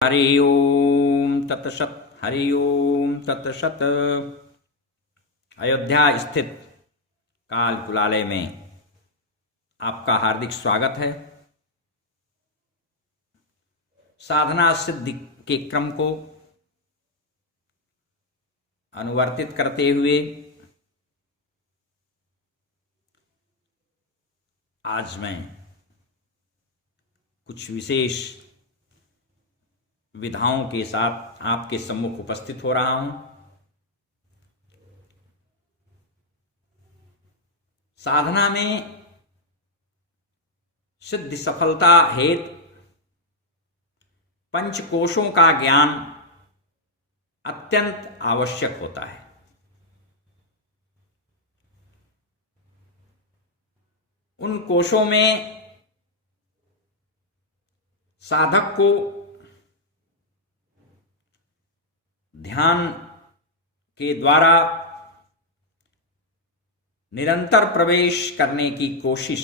हरि ओम तत्सत। हरि ओम तत्सत। अयोध्या स्थित काल कुलालय में आपका हार्दिक स्वागत है। साधना सिद्धि के क्रम को अनुवर्तित करते हुए आज मैं कुछ विशेष विधाओं के साथ आपके सम्मुख उपस्थित हो रहा हूं। साधना में सिद्धि सफलता हेतु पंचकोशों का ज्ञान अत्यंत आवश्यक होता है। उन कोशों में साधक को ध्यान के द्वारा निरंतर प्रवेश करने की कोशिश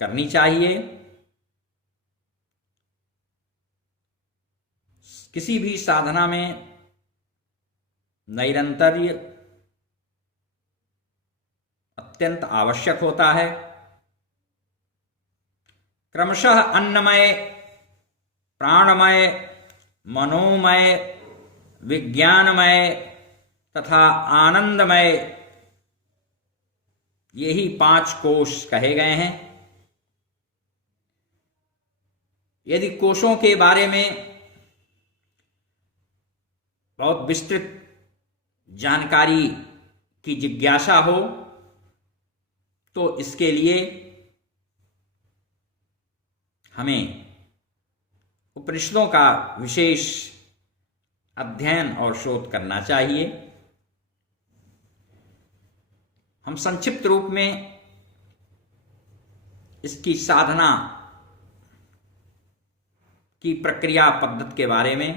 करनी चाहिए। किसी भी साधना में नैरंतर्य अत्यंत आवश्यक होता है। क्रमशः अन्नमय, प्राणमय, मनोमय, विज्ञानमय तथा आनंदमय, यही 5 कोश कहे गए हैं। यदि कोशों के बारे में बहुत विस्तृत जानकारी की जिज्ञासा हो तो इसके लिए हमें उपनिषदों का विशेष अध्ययन और शोध करना चाहिए। हम संक्षिप्त रूप में इसकी साधना की प्रक्रिया पद्धति के बारे में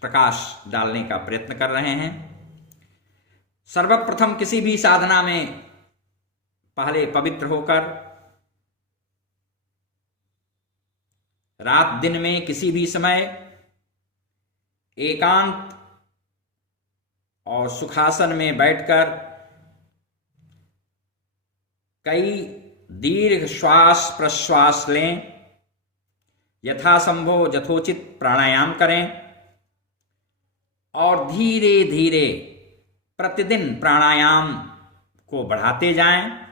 प्रकाश डालने का प्रयत्न कर रहे हैं। सर्वप्रथम किसी भी साधना में पहले पवित्र होकर रात दिन में किसी भी समय एकांत और सुखासन में बैठकर कई दीर्घ श्वास प्रश्वास लें, यथासंभव यथोचित प्राणायाम करें और धीरे धीरे प्रतिदिन प्राणायाम को बढ़ाते जाएं।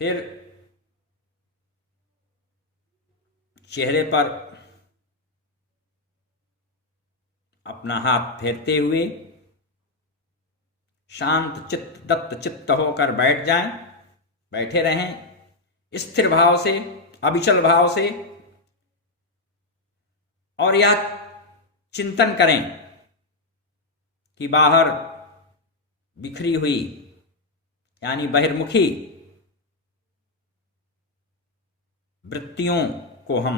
फिर चेहरे पर अपना हाथ फेरते हुए शांत चित्त दत्त चित्त होकर बैठ जाएं, बैठे रहें स्थिर भाव से, अविचल भाव से, और यह चिंतन करें कि बाहर बिखरी हुई यानी बहिर्मुखी वृत्तियों को हम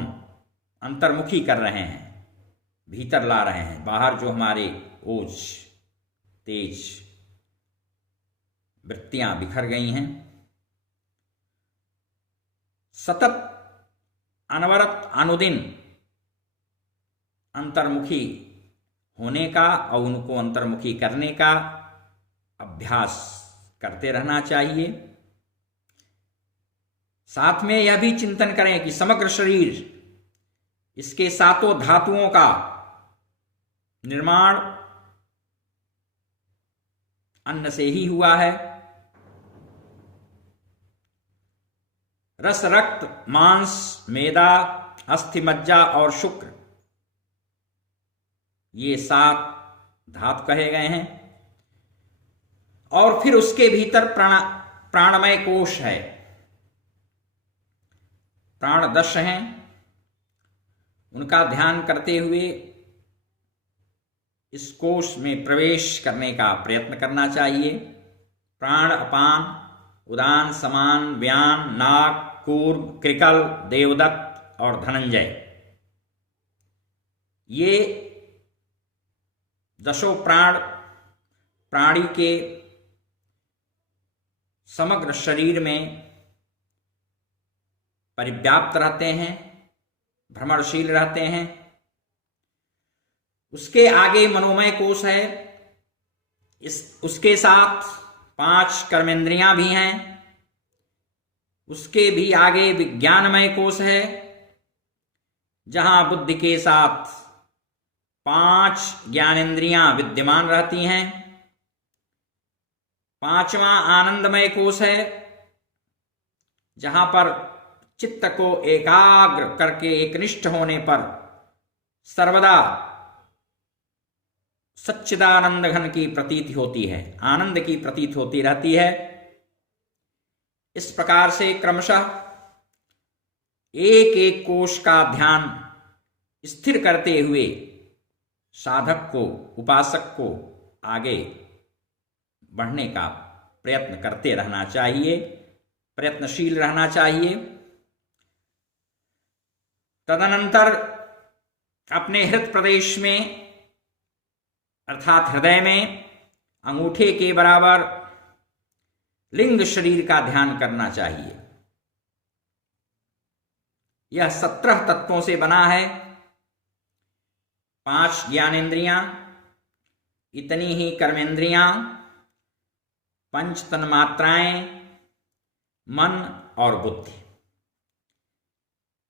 अंतर्मुखी कर रहे हैं, भीतर ला रहे हैं। बाहर जो हमारे ओज तेज वृत्तियां बिखर गई हैं, सतत अनवरत अनुदिन अंतर्मुखी होने का और उनको अंतर्मुखी करने का अभ्यास करते रहना चाहिए। साथ में यह भी चिंतन करें कि समग्र शरीर, इसके 7 धातुओं का निर्माण अन्न से ही हुआ है। रस, रक्त, मांस, मेदा, अस्थि, मज्जा और शुक्र, ये 7 धातु कहे गए हैं। और फिर उसके भीतर प्राणमय कोश है, प्राण 10 हैं। उनका ध्यान करते हुए इस कोश में प्रवेश करने का प्रयत्न करना चाहिए। प्राण, अपान, उदान, समान, व्यान, नाग, कूर्म, कृकल, देवदत्त और धनंजय, ये 10 प्राण प्राणी के समग्र शरीर में परिव्याप्त रहते हैं, भ्रमणशील रहते हैं। उसके आगे मनोमय कोश है, उसके साथ 5 कर्मेंद्रियां भी हैं। उसके भी आगे विज्ञानमय कोश है, जहां बुद्धि के साथ 5 ज्ञानेंद्रियां विद्यमान रहती हैं। 5वां आनंदमय कोश है, जहां पर चित्त को एकाग्र करके एकनिष्ठ होने पर सर्वदा सच्चिदानंद घन की प्रतीति होती है, आनंद की प्रतीति होती रहती है। इस प्रकार से क्रमशः एक एक कोश का ध्यान स्थिर करते हुए साधक को, उपासक को आगे बढ़ने का प्रयत्न करते रहना चाहिए, प्रयत्नशील रहना चाहिए। तदनंतर अपने हृदय प्रदेश में अर्थात हृदय में अंगूठे के बराबर लिंग शरीर का ध्यान करना चाहिए। यह 17 तत्वों से बना है। 5 ज्ञानेंद्रियां, इतनी ही कर्मेंद्रियां, 5 तन्मात्राएं, मन और बुद्धि।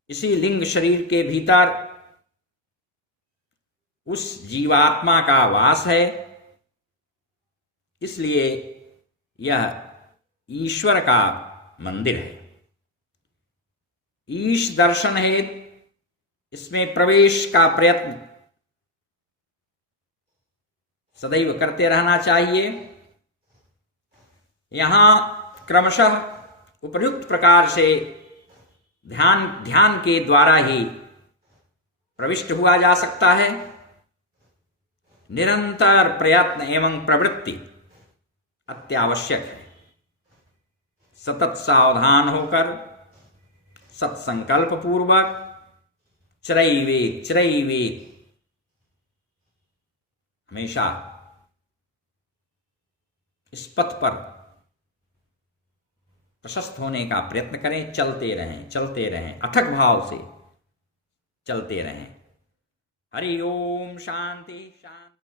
इसी लिंग शरीर के भीतर उस जीवात्मा का वास है, इसलिए यह ईश्वर का मंदिर है। ईश दर्शन हेतु इसमें प्रवेश का प्रयत्न सदैव करते रहना चाहिए। यहां क्रमशः उपयुक्त प्रकार से ध्यान के द्वारा ही प्रविष्ट हुआ जा सकता है। निरंतर प्रयत्न एवं प्रवृत्ति अत्यावश्यक है। सतत सावधान होकर सत्संकल्प पूर्वक चिरैवेद हमेशा इस पथ पर प्रशस्त होने का प्रयत्न करें। चलते रहें, अथक भाव से चलते रहें। हरि ओम, शांति शांति।